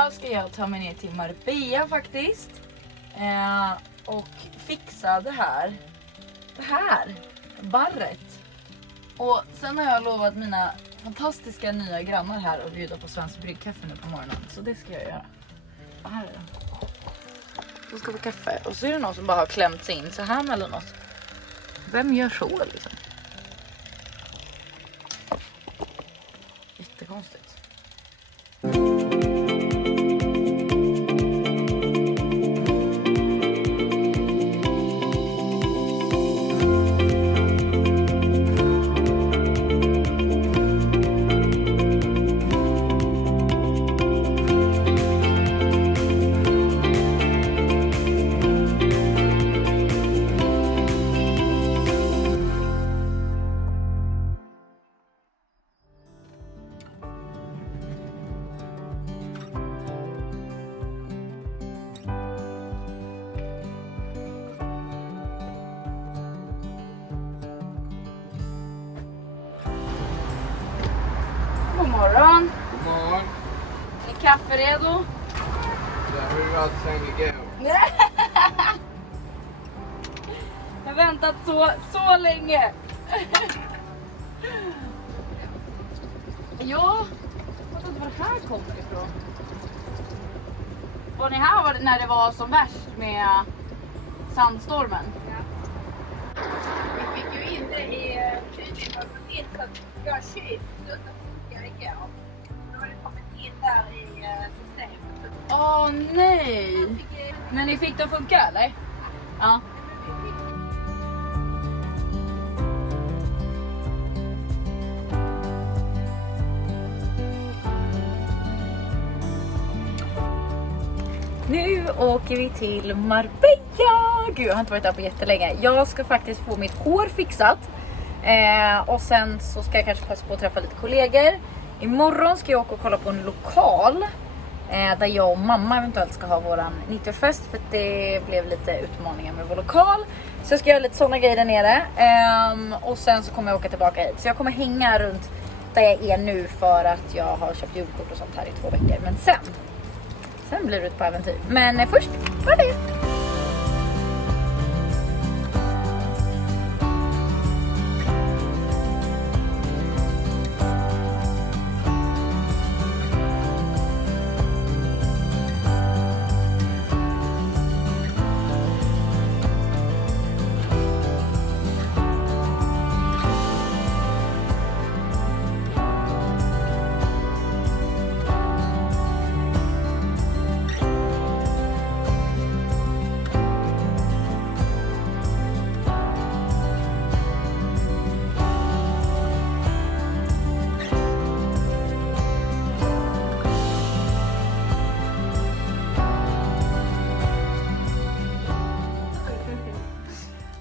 idag ska jag ta mig ner till Marbella faktiskt. Och fixa det här barret. Och sen har jag lovat mina fantastiska nya grannar här att bjuda på svensk bryggkaffe nu på morgonen. Så det ska jag göra. Och här är det. Så ska vi kaffe. Och så är det någon som bara har klämt sig in så här eller något. Vem gör så liksom? Jättekonstigt. God morgon. God morgon. Är kaffe redo? Yeah, we're about time to go. Jag har väntat så länge. Ja, jag vet inte var det här kommer ifrån. Var ni här när det var som värst med sandstormen? Ja. Vi fick ju in det i kylningen och in så att jag kylt utan funkar igår. Då har det kommit in där i systemet. Åh nej! Men ni fick det att funka eller? Ja. Nu åker vi till Marbella. Gud, jag har inte varit där på jättelänge. Jag ska faktiskt få mitt hår fixat. Och sen så ska jag kanske passa på att träffa lite kollegor. Imorgon ska jag åka och kolla på en lokal. Där jag och mamma eventuellt ska ha våran 90-årsfest. För att det blev lite utmaningar med vår lokal. Så jag ska göra lite sådana grejer där nere. Och sen så kommer jag åka tillbaka hit. Så jag kommer hänga runt där jag är nu. För att jag har köpt julkort och sånt här i 2 veckor. Men sen blir det ett par äventyr. Men först var det.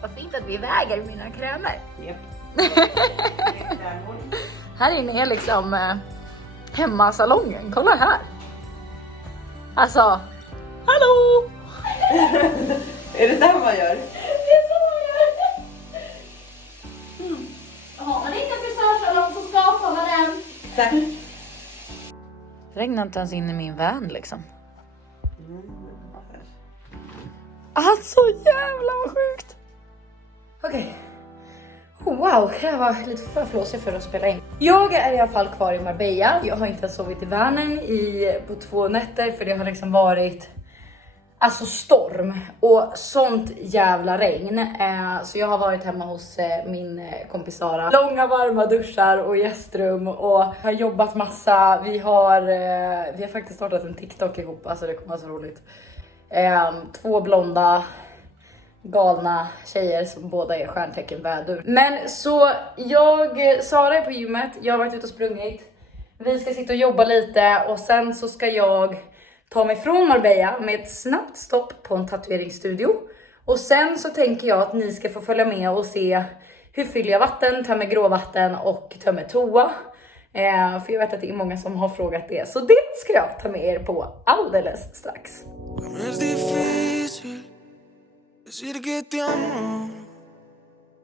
Vad fint att vi väger mina krämer. Yep. Här inne är liksom hemmasalongen. Kolla här. Alltså, hallå! Är det där man gör? Har man inte frisörsalong så skapar man den. Tack. Regnar inte ens in i min van liksom. Alltså jävla vad sjukt. Okej. Oh, wow, jag var lite för flåsig för att spela in. Jag är i alla fall kvar i Marbella. Jag har inte ens sovit i vanen på 2 nätter. För det har liksom varit alltså storm och sånt jävla regn. Så jag har varit hemma hos min kompis Sara. Långa varma duschar och gästrum och har jobbat massa. Vi har faktiskt startat en TikTok ihop, alltså det kommer vara så roligt. 2 blonda galna tjejer som båda är stjärntecken vädur. Men så Sara är på gymmet, jag har varit ute och sprungit. Vi ska sitta och jobba lite och sen så ska jag ta mig från Marbella med ett snabbt stopp på en tatueringsstudio. Och sen så tänker jag att ni ska få följa med och se hur fyller jag vatten, tömmer gråvatten och tömmer toa. För jag vet att det är många som har frågat det. Så det ska jag ta med er på alldeles strax. Decir que te amo,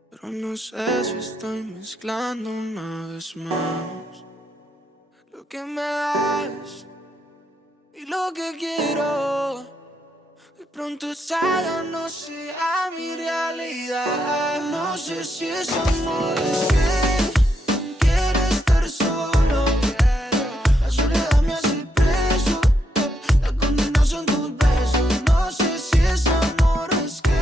pero no sé si estoy mezclando una vez más. Lo que me das Y lo que quiero de pronto es algo, no sea mi realidad. No sé si es amor, es que quiero estar solo. La soledad me hace preso, la condena son tus besos. No sé si es amor, es que.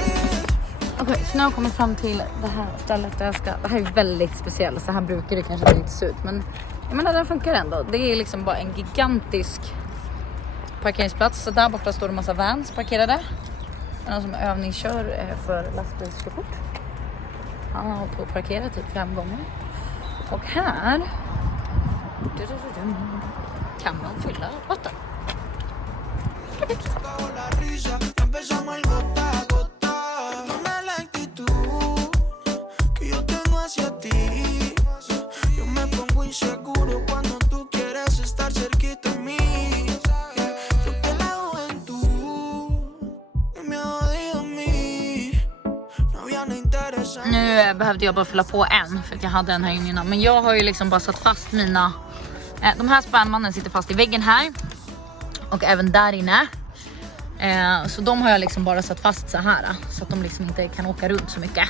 Okej, så nu har jag kommit fram till det här stället där jag ska. Det här är väldigt speciellt, så här brukar det kanske inte se ut. Men jag menar, den funkar ändå. Det är liksom bara en gigantisk parkeringsplats. Så där borta står det en massa vans parkerade. Någon som övningskör för lastbilskort. Han har hållit på att parkera typ 5 gånger. Och här kan man fylla vatten. Nu behövde jag bara fylla på en för att jag hade en här innan. Men jag har ju liksom bara satt fast mina... de här spänmannen sitter fast i väggen här. Och även där inne. Så de har jag liksom bara satt fast så här. Så att de liksom inte kan åka runt så mycket.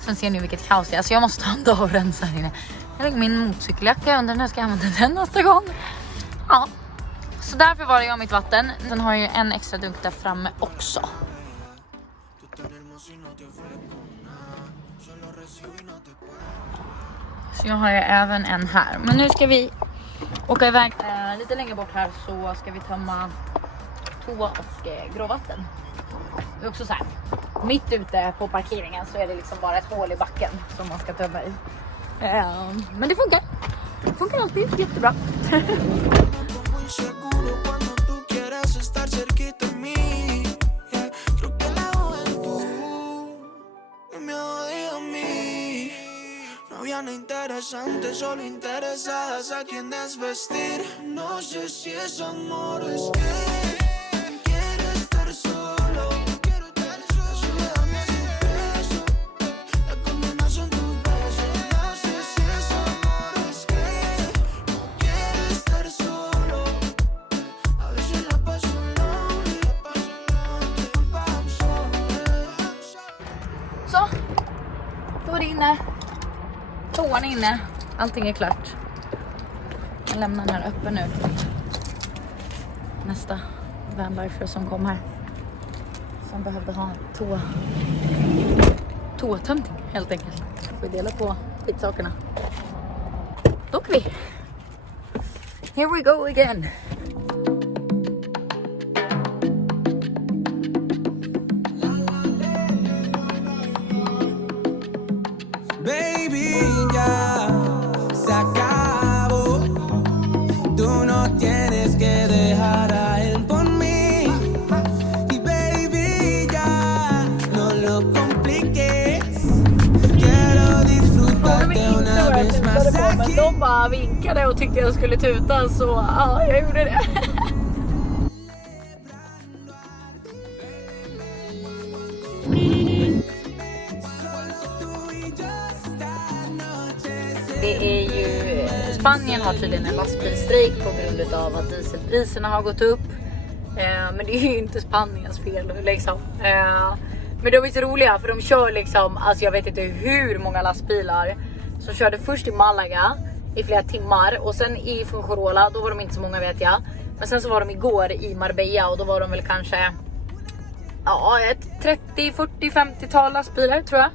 Sen ser ni vilket kaos det är. Så jag måste ta en dag och rensa här inne. Jag lägger min motorcykeljacka under den här. Ska jag använda den nästa gång. Ja. Så därför var jag mitt vatten. Den har ju en extra dunk där framme också. Så jag har ju även en här. Men nu ska vi åka iväg lite längre bort här. Så ska vi tömma toa och gråvatten. Det är också så här. Mitt ute på parkeringen så är det liksom bara ett hål i backen som man ska tömma i. Men det funkar. Det funkar alltid jättebra. Interesante, solo interesadas a quien desvestir. No sé si es amor, es que quiero estar solo. La soledad me hace preso, la condena son tus besos. No sé si es amor, es que no quiero estar solo. A veces la paso lonely, culpa I'm sorry. Så, då är det inne. Toan är inne, allting är klart. Jag lämnar den här öppen nu. Nästa vanlifer som kom här. Som behövde ha toatömning helt enkelt. Vi delar på skitsakerna. Då åker vi. Here we go again. Men de bara vinkade och tyckte jag skulle tuta, så ja, jag gjorde det. Det är ju... Spanien har tydligen en lastbilsstrejk på grund av att dieselpriserna har gått upp. Men det är ju inte Spaniens fel liksom. Men de är så roliga för de kör liksom, alltså jag vet inte hur många lastbilar som körde först i Malaga i flera timmar och sen i Fuengirola, då var de inte så många vet jag. Men sen så var de igår i Marbella och då var de väl kanske ett 30, 40, 50-tal lastbilar tror jag.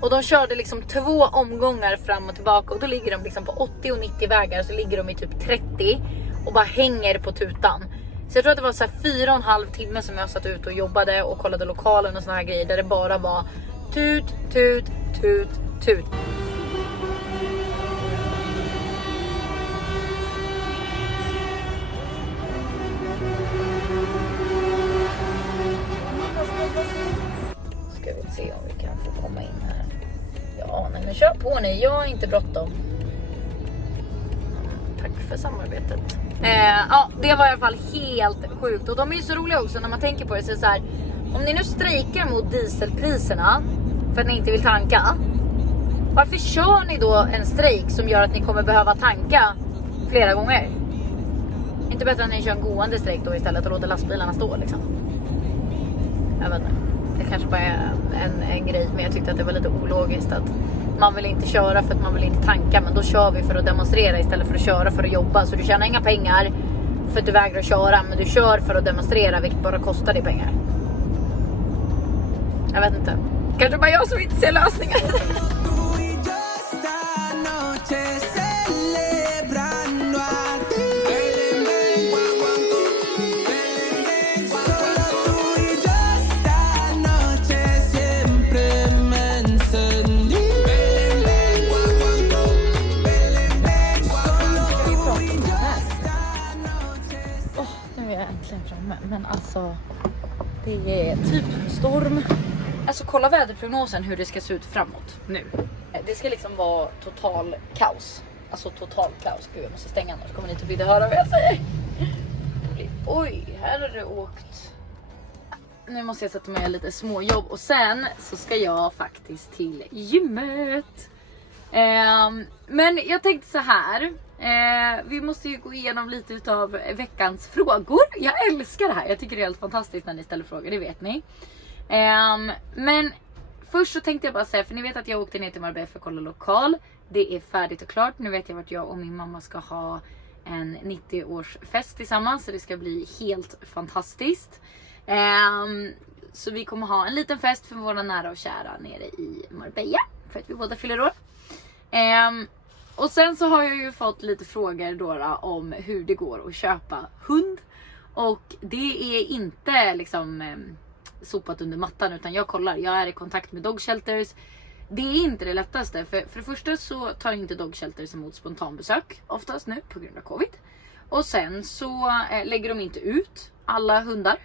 Och de körde liksom 2 omgångar fram och tillbaka och då ligger de liksom på 80 och 90 vägar, så ligger de i typ 30 och bara hänger på tutan. Så jag tror att det var så här 4,5 timme som jag satt ut och jobbade och kollade lokalen och såna här grejer där det bara var tut, tut, tut, tut. Ska vi se om vi kan få komma in här. Ja, nej, men kör på nu. Jag är inte bråttom. Tack för samarbetet. Ja, det var i alla fall helt sjukt. Och de är ju så roliga också när man tänker på det. Så här, om ni nu strejkar mot dieselpriserna för att ni inte vill tanka, varför kör ni då en strejk som gör att ni kommer behöva tanka flera gånger? Inte bättre än att ni kör en gående sträck då istället och låter lastbilarna stå liksom. Jag vet inte. Det kanske bara är en grej, men jag tyckte att det var lite ologiskt att man vill inte köra för att man vill inte tanka, men då kör vi för att demonstrera istället för att köra för att jobba. Så du tjänar inga pengar för att du vägrar köra, men du kör för att demonstrera, vilket bara kostar dig pengar. Jag vet inte. Kanske bara jag som inte ser lösningen. Tú y yo esta noche celebrando a ti. Solo tú y yo esta noche siempre me encendí. Nu är jag äntligen framme, men alltså det är typ storm. Alltså kolla väderprognosen hur det ska se ut framåt nu. Det ska liksom vara total kaos. Alltså total kaos. Gud, jag måste stänga annars kommer ni inte vilja höra vad jag säger. Oj, här har det åkt. Nu måste jag sätta mig lite småjobb och sen så ska jag faktiskt till gymmet. Men jag tänkte så här. Vi måste ju gå igenom lite utav veckans frågor. Jag älskar det här. Jag tycker det är helt fantastiskt när ni ställer frågor, det vet ni. Men först så tänkte jag bara säga, för ni vet att jag åkte ner till Marbella för att kolla lokal. Det är färdigt och klart. Nu vet jag vart jag och min mamma ska ha en 90-årsfest tillsammans. Så det ska bli helt fantastiskt. Så vi kommer ha en liten fest för våra nära och kära nere i Marbella. För att vi båda fyller år. Och sen så har jag ju fått lite frågor då om hur det går att köpa hund. Och det är inte liksom sopat under mattan, utan jag kollar. Jag är i kontakt med dog shelters. Det är inte det lättaste. För det första så tar inte dog shelters emot spontanbesök oftast nu på grund av covid. Och sen så lägger de inte ut alla hundar.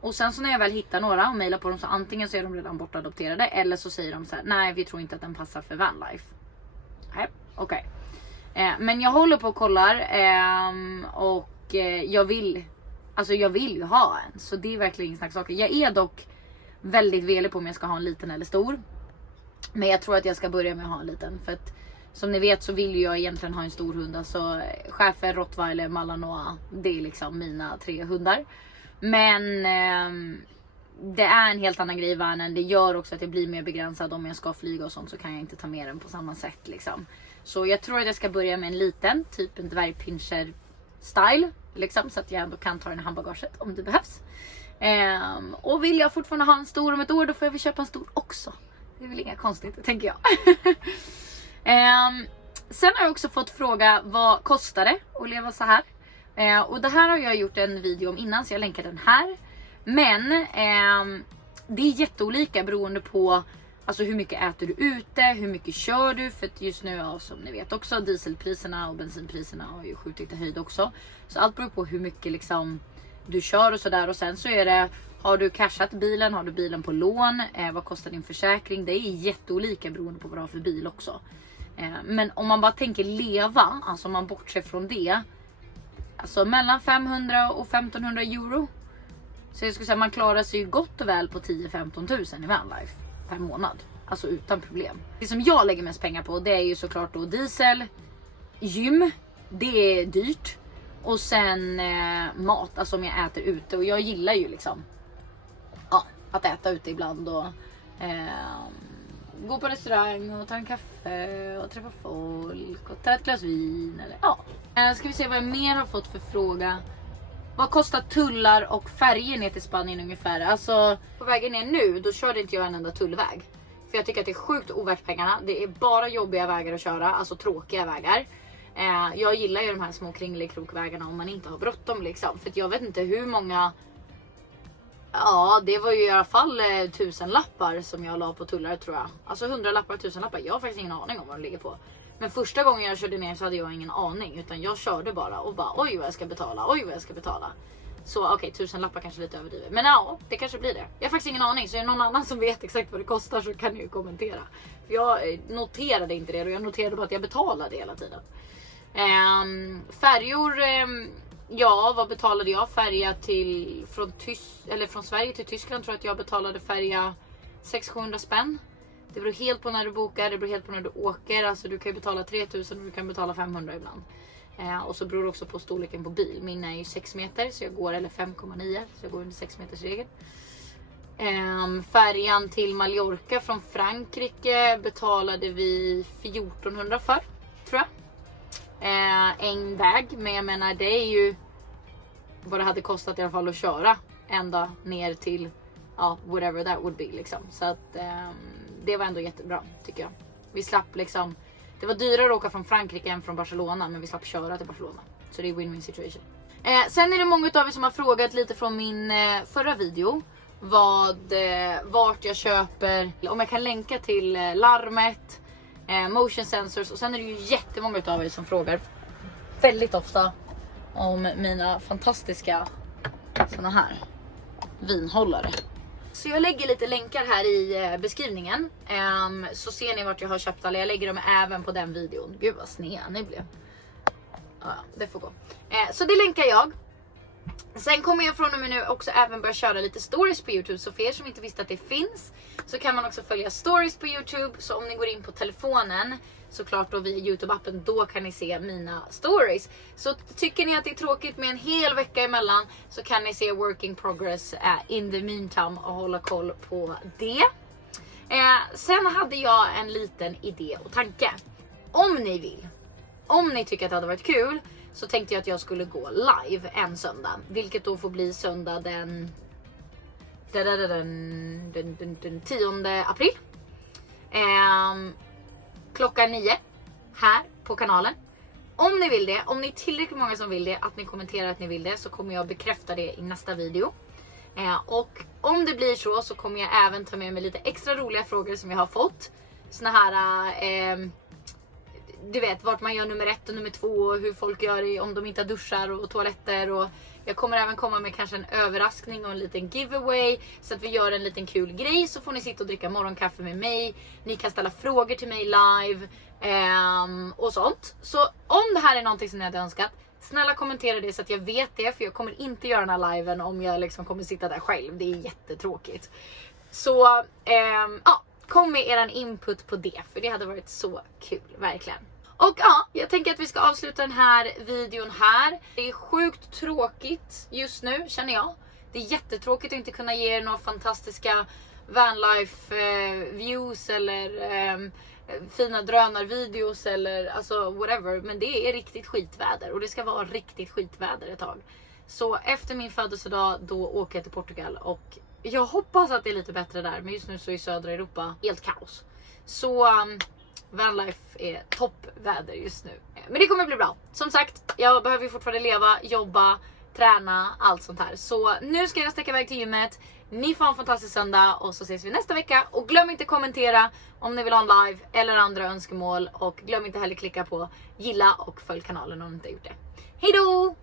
Och sen så när jag väl hittar några och mejlar på dem, så antingen så är de redan bortadopterade, eller så säger de så här: nej, vi tror inte att den passar för vanlife. Nej, okej. Men jag håller på och kollar och jag vill ju ha en. Så det är verkligen ingen snacksaker. Jag är dock väldigt velig på om jag ska ha en liten eller stor. Men jag tror att jag ska börja med att ha en liten. För att som ni vet så vill jag egentligen ha en stor hund. Alltså schäfer, rottweiler, malinois. Det är liksom mina 3 hundar. Men det är en helt annan grej i världen. Det gör också att jag blir mer begränsad. Om jag ska flyga och sånt så kan jag inte ta med den på samma sätt liksom. Så jag tror att jag ska börja med en liten, typ en dvärgpinscher style liksom, så att jag ändå kan ta den i handbagaget om det behövs. Och vill jag fortfarande ha en stor om ett år, då får jag väl köpa en stor också. Det är väl inga konstigt, tänker jag. Sen har jag också fått fråga, vad kostar det att leva så här? Och det här har jag gjort en video om innan, så jag länkar den här. Men det är jätteolika beroende på alltså hur mycket äter du ute, hur mycket kör du. För att just nu, ja, som ni vet också, dieselpriserna och bensinpriserna har ju skjutit i höjd också. Så allt beror på hur mycket liksom du kör och sådär. Och sen så är det, har du cashat bilen, har du bilen på lån, vad kostar din försäkring? Det är jätteolika beroende på vad du har för bil också. Men om man bara tänker leva, alltså om man bortser från det, alltså mellan 500 och 1500 euro. Så jag skulle säga man klarar sig ju gott och väl på 10-15 tusen i vanlife per månad. Alltså utan problem. Det som jag lägger mest pengar på, det är ju såklart då diesel, gym, det är dyrt. Och sen mat, alltså om jag äter ute. Och jag gillar ju liksom att äta ute ibland och gå på restaurang och ta en kaffe och träffa folk och ta ett glas vin eller ja. Ska vi se vad jag mer har fått för fråga. Vad kostar tullar och färger ner till Spanien ungefär? Alltså på vägen ner nu, då körde inte jag en enda tullväg. För jag tycker att det är sjukt ovärt pengarna. Det är bara jobbiga vägar att köra, alltså tråkiga vägar. Jag gillar ju de här små kringelikrokvägarna om man inte har bråttom liksom. För att jag vet inte hur många... Ja, det var ju i alla fall 1000 lappar som jag la på tullar tror jag. Alltså 100 lappar, 1000 lappar. Jag har faktiskt ingen aning om vad de ligger på. Men första gången jag körde ner så hade jag ingen aning. Utan jag körde bara och bara oj vad jag ska betala, oj vad jag ska betala. Så okej, 1000 lappar kanske lite överdrivet. Men ja, det kanske blir det. Jag har faktiskt ingen aning. Så är det någon annan som vet exakt vad det kostar så kan ni ju kommentera. För jag noterade inte det och jag noterade bara att jag betalade hela tiden. Färjor, ja vad betalade jag? Färja till från Sverige till Tyskland tror jag att jag betalade färja 600-700 spänn. Det beror helt på när du bokar, det beror helt på när du åker. Alltså du kan ju betala 3000 och du kan betala 500 ibland. Och så beror det också på storleken på bil. Min är ju 6 meter så jag går, eller 5,9 så jag går under 6 meters regeln. Färjan till Mallorca från Frankrike betalade vi 1400 för, tror jag. En väg, men jag menar det är ju vad det hade kostat i alla fall att köra ända ner till whatever that would be liksom. Så att det var ändå jättebra tycker jag. Vi slapp liksom, det var dyrare att åka från Frankrike än från Barcelona, men vi slapp köra till Barcelona. Så det är win-win situation. Sen är det många av er som har frågat lite från min förra video vart jag köper, om jag kan länka till larmet, motion sensors, och sen är det ju jättemånga av er som frågar väldigt ofta om mina fantastiska såna här vinhållare. Så jag lägger lite länkar här i beskrivningen, så ser ni vart jag har köpt alla. Jag lägger dem även på den videon. Gud vad sned ni blev. Ja, det får gå. Så det länkar jag. Sen kommer jag från och med nu också även börja köra lite stories på YouTube. Så för er som inte visste att det finns, så kan man också följa stories på YouTube. Så om ni går in på telefonen, såklart då via YouTube-appen, då kan ni se mina stories. Så tycker ni att det är tråkigt med en hel vecka emellan, så kan ni se working progress in the meantime och hålla koll på det. Sen hade jag en liten idé och tanke. Om ni vill, om ni tycker att det hade varit kul, så tänkte jag att jag skulle gå live en söndag. Vilket då får bli söndag den 10 april. Klockan 9 här på kanalen. Om ni vill det, om ni är tillräckligt många som vill det, att ni kommenterar att ni vill det, så kommer jag bekräfta det i nästa video. Och om det blir så kommer jag även ta med mig lite extra roliga frågor som jag har fått. Såna här du vet, vart man gör nummer 1 och nummer 2 och hur folk gör om de inte har duschar och toaletter. Och jag kommer även komma med kanske en överraskning och en liten giveaway, så att vi gör en liten kul grej. Så får ni sitta och dricka morgonkaffe med mig. Ni kan ställa frågor till mig live och sånt. Så om det här är någonting som ni hade önskat, snälla kommentera det så att jag vet det. För jag kommer inte göra den här liven om jag liksom kommer sitta där själv. Det är jättetråkigt. Så kom med eran input på det, för det hade varit så kul, verkligen. Och ja, jag tänker att vi ska avsluta den här videon här. Det är sjukt tråkigt just nu, känner jag. Det är jättetråkigt att inte kunna ge er några fantastiska vanlife views eller fina drönarvideos eller alltså whatever. Men det är riktigt skitväder och det ska vara riktigt skitväder ett tag. Så efter min födelsedag då åker jag till Portugal och jag hoppas att det är lite bättre där, men just nu så är södra Europa helt kaos. Så vanlife är toppväder just nu. Men det kommer bli bra. Som sagt, jag behöver ju fortfarande leva, jobba, träna, allt sånt här. Så nu ska jag sticka iväg till gymmet. Ni får en fantastisk söndag och så ses vi nästa vecka. Och glöm inte kommentera om ni vill ha en live eller andra önskemål. Och glöm inte heller klicka på gilla och följ kanalen om ni inte har gjort det. Hej då!